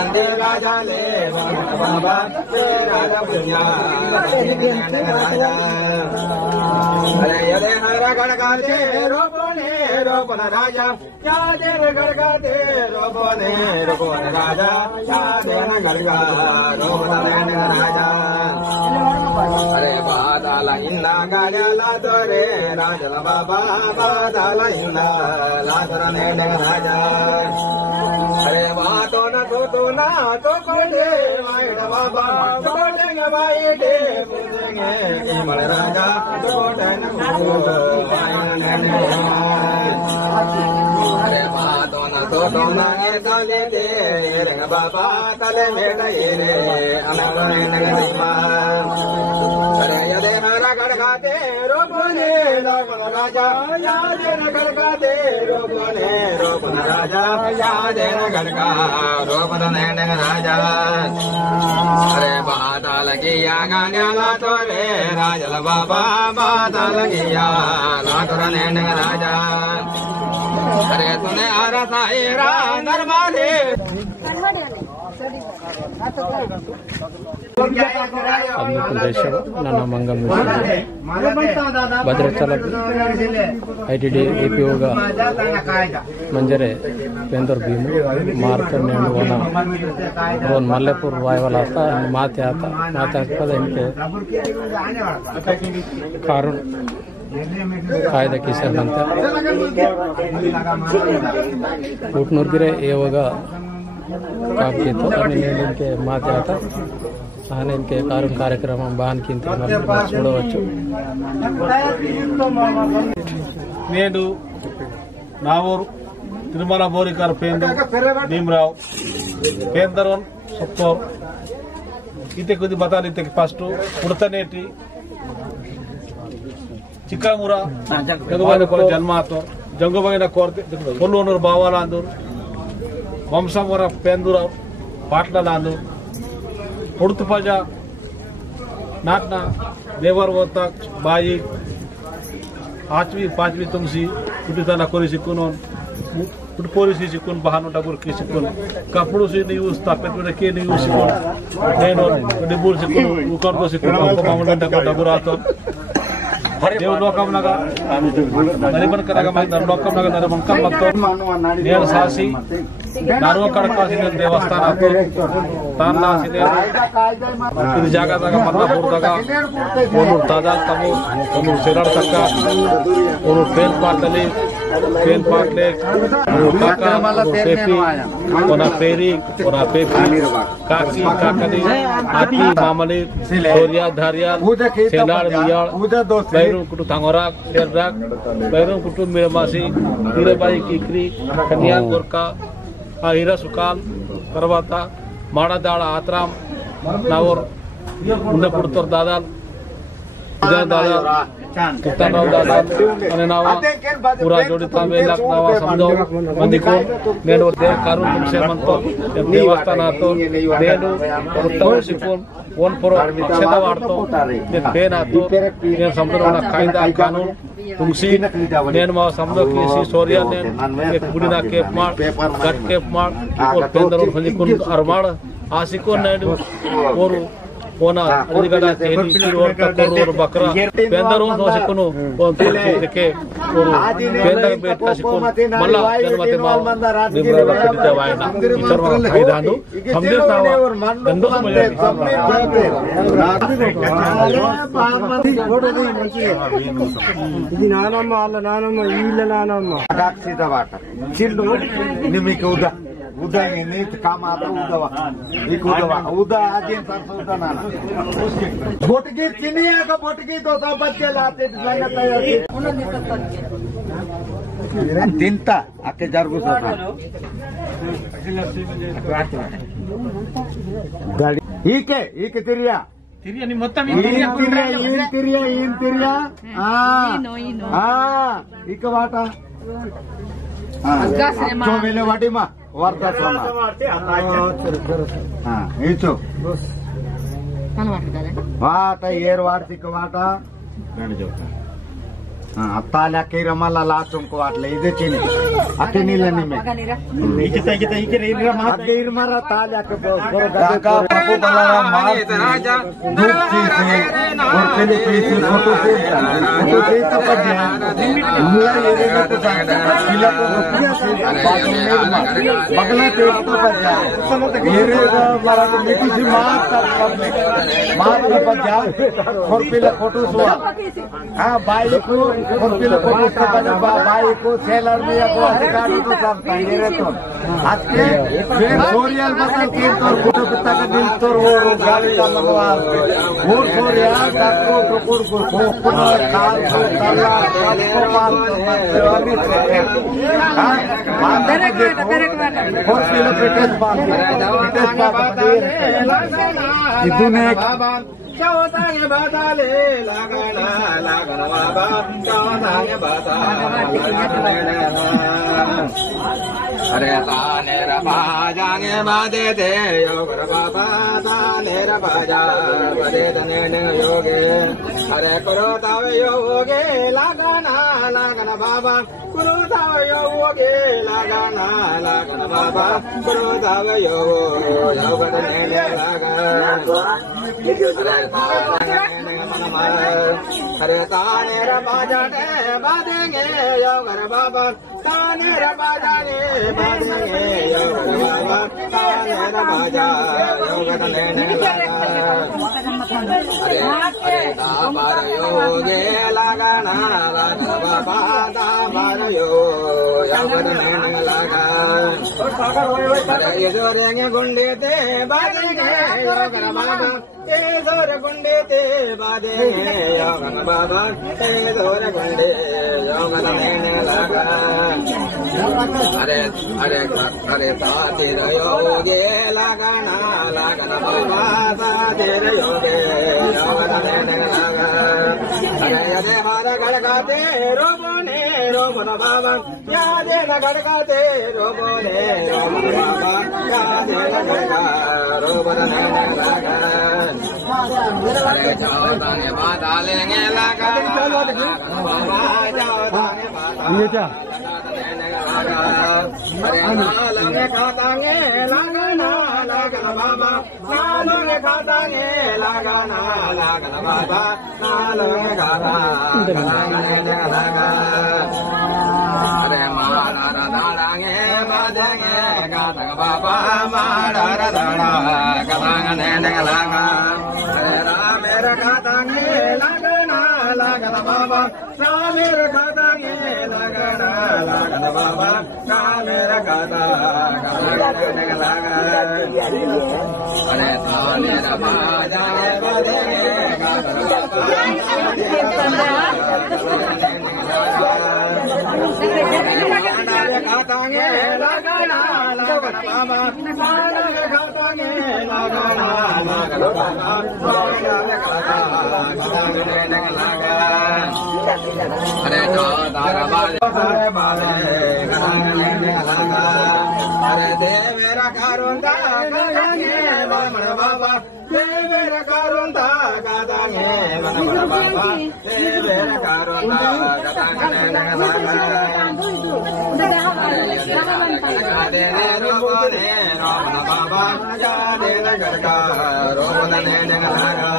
नंदे राजा ले बाबा राजा पुण्या अरे यदे हर गड़गाते रोपन राजा यादे गड़गाते रोपन राजा यादे गड़गा रोपन राजा अरे बादाला इंदा गाला तोरे राजल बाबा बादाला इंदा लादर ने राजा अरे बातो न तो कोडे वाइड बाबा कोडेंगे वाइडे पुंजेंगे किमल राजा कोडेन अरे बातो न के तले दे रे बाबा तले मेटा ये अनरे नगरीमा अरे यदे हरा गड़गाते रोपने रोपन राजा यादे गड़गाते रोपन राजा यादे गड़गा रोपन राजा अरे बाता लगिया गाना तोरे राजल बाबा बाता लगिया लातोर राजा अरे तूने आरा साईरा नरमाले ನನ್ನ ಮಂಗಂ ಭದ್ರಾಚಲ ಐಟಿಡಿ ಎಪಿಒಗ ಮಂಜರೆ पेंदर भीमु मार्कंड वन मल्लेपुर वायवल आता माते पद इनके कारुण कायदा किसर ಬಂತ ಊಟ್ನೂರ್ಗಿರೆ ಏವಾಗ ಕಾಪ್ಕಿತ್ತು ఇनके माते आता आने इनके कारुण कार्यक्रम बाहन కింద చూడవచ్చు నేను నావూరు తిరుమల బోరికర్ పేందు భీమరావు పేందరోన్ సొత్తోర్ इते कुछ बता लेते कि फर्स्ट उड़तनेटी चिक्कामुरा जगबाई को जन्म आतो जंगबाई कोरते कोल्लूनूर बावालांदूर वंशमोर पेंदूर पाटलांदूर उड़तपज नाटना देवर वोतक बाई 8वीं 5वीं तुमसी कुटिताना कोरी सिकुन पोलिसी सिकुन बहानो डबुर की सिकुन कपड़ों से नहीं यूज ताकत में के नहीं यूज सिकुन नेनो डिबुर सिकुन उकर को सिकुन को मामला डबुर आतो देव लोकम नगा नरिबन करेगा मैं लोकम नगा नरिबन कम मत नेर सासी नारो कड़कासी देवस्थान आतो तानला सिने इस जगह मल्लापुर दगा ओनूर ताजा तमु ओनूर सेराड़ तक्का ओनूर पेन पाटली पेन पाटले काका पेपी ओना पेरी ओना पेपी काकी काकली आती मामली सोरिया धारिया सेलाड़ दियाड़ बैरू कुटु थांगोरा शेरराक बैरू कुटु मिरमासी हिरेबाई किकरी कन्या गोरका हीरा सुकाल करवाता माड़ा दाड़ा आतराम नावर मुंडे पुड़तोर दादाल दादा कितानराव दादा अने नावा पूरा जोड़ी तांबे लाख नावा समझो मंदिको नेनो देव कारुण तुमसे मनतो देवस्थान आतो नेनु उत्तम सिकोन वन पर अक्षता वार्तो ने पेन आतो ने समुद्रना कायदा कानून तुमसी नेन मा समझो की सी सोरिया ने एक बुडिना केप मार गट केप मार और पेंदर फलिकुन अरमाड़ आसिको नेनु और ओना अधिगड़ा चेनी चिरोर तकोर और बकरा पेंदर उन सिकुनु और देखे और पेंदर बेटा सिकुन मल्ला जनमते माल निब्रा कटिता वायना इतर मा खाइदांदु समदेश नावा गंदो समझे ఇది నానమ్మ అల్ల నానమ్మ వీళ్ళ నానమ్మ డాక్సిత వాట చిల్లు నిమికి ఉదా उदा नहीं काम आता उदवा एक उदा आदि सरसों उदा नाना बोटकी चिनिया का बोटकी तो सब बच्चे लाते तिंता आके जरगु सोता गाड़ी ಈಕೆ ತಿರಿಯಾ ತಿರಿಯ ನಿಮ್ಮ ಮೊತ್ತ ತಿರಿಯಾ ಈಕ ವಾಟ वेले वाटी मा वार्ता सोना इचो वाट येर वार्तिक वाट ताल्या केरमला लाचुंक वाटले इदे चिनी Akin nila ni me. Kita ikir irama. Ate irmara tala ke boro gaka papu balara mar. Dup se और पहले पीछे फोटो से तब गया मुला ये ना कुछ किला को रुपया से बाजू में बगला पे तो पर गया ये रे मारा तो मिट्टी से मार पर गया और पहले फोटो सुआ हां भाई को और पहले फोटो का भाई को सेलर में को अधिकार तो सब ये रे तो आज के फिर सोरियल बदल के तो फोटो कितना का दिल तो वो गाड़ी का लगवा वो सोरियल को खाल को तला को पाल को पेटेस इतने चौथाने बाताले लागना लागना बाबा चौथाने बाताले अरे ताने रा बाजांगे बादे दे योगर बाबा ताने रा बाजा बदे तने ने योगे अरे करो तावे योगे लागना लागना बाबा करो तावे योगे लागना लागना बाबा करो तावे योगर ने लागा अरे ताने रा बाजाने बादेंगे योगर बाबा ताने रा बाजाने बादेंगे योगर बाबा ताने रा बाजा योगर लेने लगा अरे ताबार योगे लगाना लागना बाबा ताबार योगर लेने लगा अरे ये जो रेंगे गुंडे ते बादेंगे योगर बाबा जोर गुंडे ते बादेंगे योगन बाबा जोर गुंडे योगन लेने लगा अरे अरे अरे साथी योगे लगाना लगन बाबा साथी योगे योगन लेने लगा अरे अरे हमारा गड़गाते रोबन बाबा यादे न गड़गाते रोबन बाबा यादे न गड़गा रोबन लेने लगा अरे चौथाने बातालेंगे लगा ये क्या अरे नालंगे खातांगे लगाना लगन बाबा नालंगे खातांगे लगाना लगन बाबा नालंगे खाता लगा अरे मारा दाड़ांगे बादेंगे गातंग बाबा मारा दाड़ा गातंग लगा अरे रामेर खातांगे लगना लगन बाबा रामेर खातांगे लगना लगन बाबा रामेर खाता लगा अरे थाने बाजाए बादेंगे गातंग खातांगे लगना लगन बाबा खातांगे लगना लगन बाबा अरे चौधारा बाले अरे देवेरा कारुंदा गादांगे मन बाबा देवेरा कारुंदा गादांगे मन बाबा देवेरा कारुंदा गादांगे रोबने रोबन बाबा जादे न गड़का रोबने लगा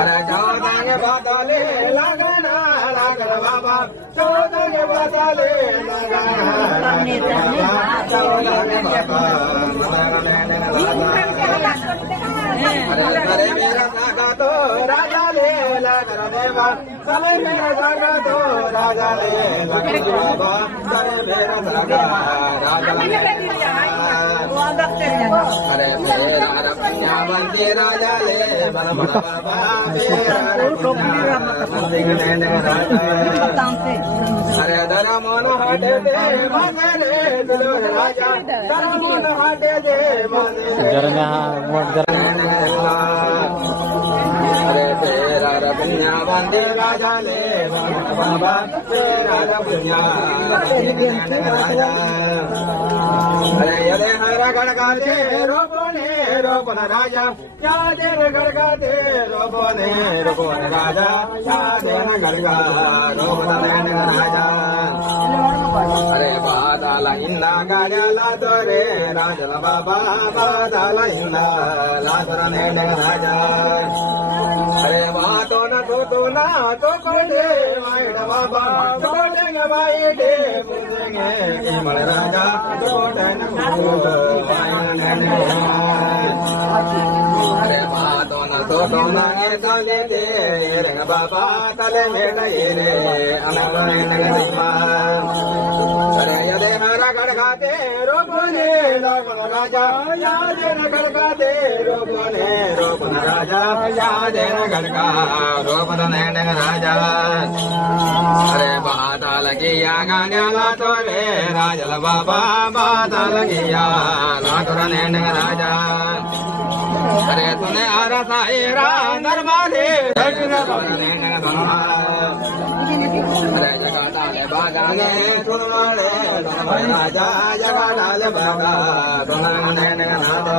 अरे चौदांगे बाताले लगाना लगन बाबा चौदांगे बाताले लगाना चौदांगे बाताले अरे मेरा सागा तो राजा ले लगन देवा सब मेरा सागा तो राजा ले लगन बाबा सब मेरा सागा राजा अरे मेरा रपन्या बंदी राजा ले बन बाबा अरे धर्मोन हटे दे मगरे दुलर राजा धर्मोन हटे दे अरे तेरा रपन्या बंदी राजा ले बन बाबा तेरा रपन्या राजा अरे यदे हरा गड़गाते रोबन राजा यादे गड़गाते रोबन राजा यादे गड़गा रोबन राजा अरे बादा la inna gaya la dore raja la baba bada la inna la dora ne ne raja are va to na to ko de mai da baba to de ga mai de pujenge mal raja to de na ko mai ne ne are va to na ge ta le de re baba ta le me da re ana ne ne ma अरे यदे हरा गड़गाते रोपने रोपन राजा यादे न गड़गाते रोपने रोपन राजा यादे न गड़गा रोपन नैन राजा अरे बाता लगिया गाने ला तोरे राजल बाबा बाता लगिया ला तोरा नैन राजा अरे तूने आरा साईरा नरमाले नैन अरे जगाले बागाने सुनवाले राजा जगाले बागा सुनने नादो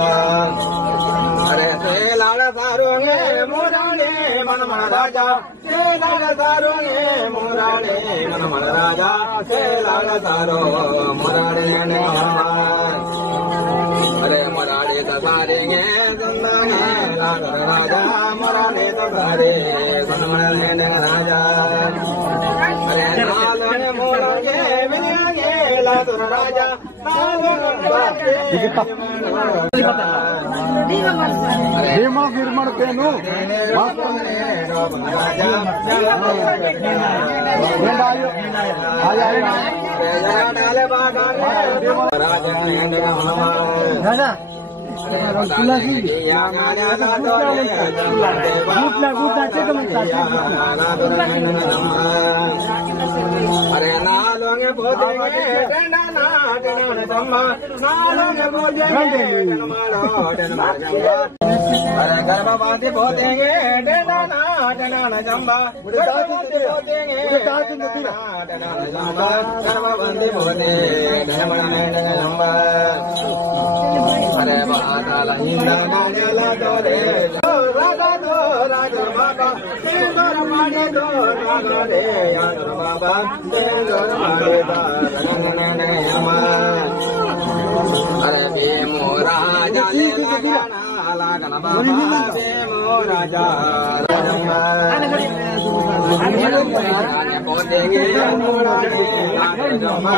अरे से लाल सारोगे मोराने मन मन राजा से लाल सारोगे मोराने मन मन राजा से लाल सारो मोराने अरे मोराने सारेंगे सुनने लाल राजा मोराने तो सारे सुनने राजा अरे नालने मोराने मिलेंगे लातुर राजा भीमा गिरमण पेनु राजा अरे नालोंगे बोलेंगे अरे गर्भ बांधी बोलेंगे जम्बा गर्भ बंदी बोले जम्बा अरे बाता इंदा गाला दोरे राजा दो राजा बाबा तेंदर माने दो राजा रे यार बाबा तेंदर माने दा नने अमा अरे बे मोरा जाले लागना बाबा बे मोरा जा राजा बोलेंगे मोरा रे जमा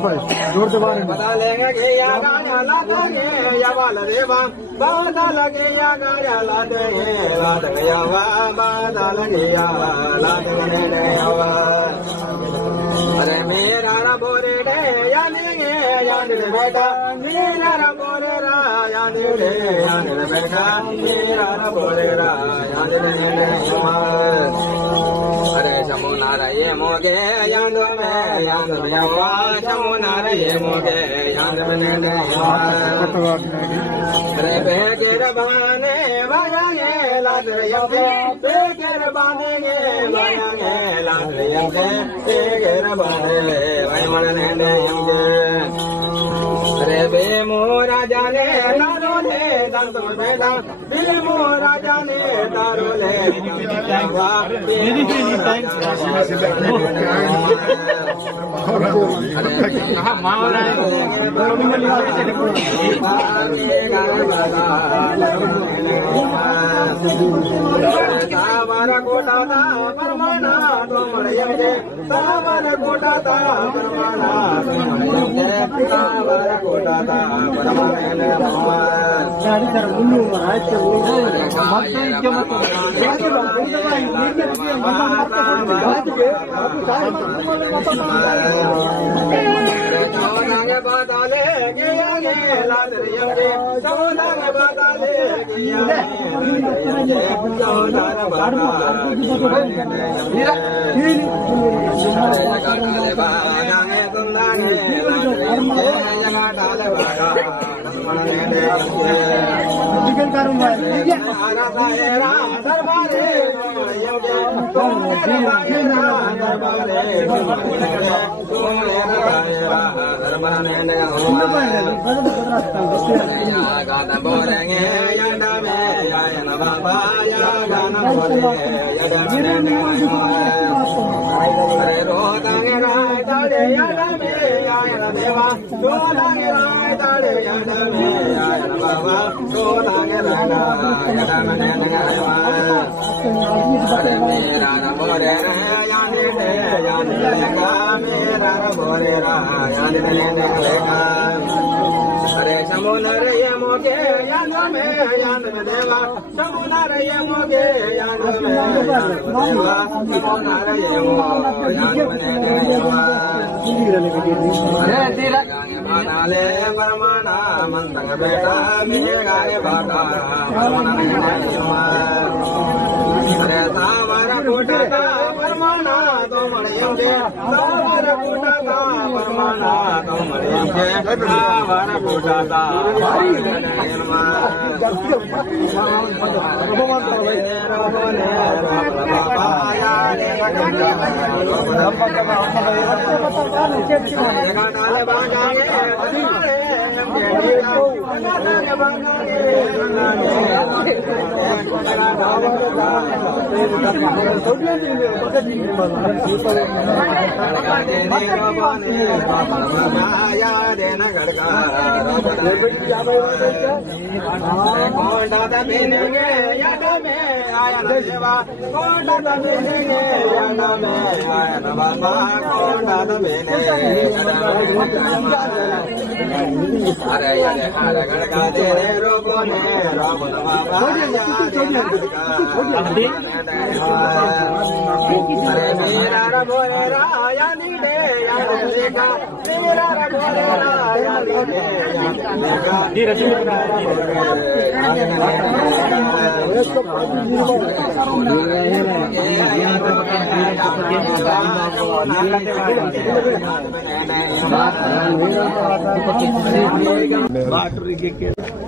बता लेंगे कि या गाया लादेंगे या वाल देवा बाधा लगे या गाया लादेंगे लाद गया वा बाधा लगे या लाद गया वा अरे मेरा रा बोरे रे या देंगे या दे बेटा मेरा रा बोरे रा या दे बेटा मेरा रा बोरे रा या दे अरे जमुना रे मोगे यांद में यांद यावा जमुना रे मोगे यांद में अरे बेकर बाने वायांगे लाद यंगे बेकर बाने वायांगे लाद यंगे बेकर बाने वायांगे यंगे अरे बे मोरा जाने तारो ले दंत बेटा बे मोरा जाने तारो ले सावर कोटा था परमाना तुमड़े सावर कोटा था परमाना तुमड़े सावर कोटा था परमाने बादाले बादाले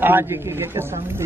आज के सामने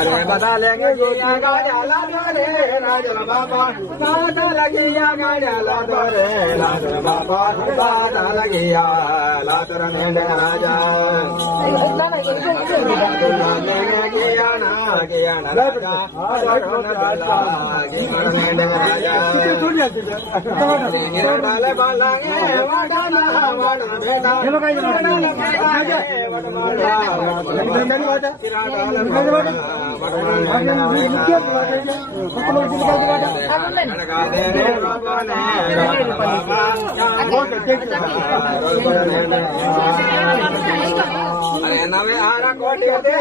अरे बता लेंगे गाड़ा रे राजन बाबा गाड़ा लगिया गाड़ा रे राजन बाबा गाड़ा लगिया लातर में राजा किया ना राजा डाले बालांगे वाडाना अरे नवे आरा कोटी दे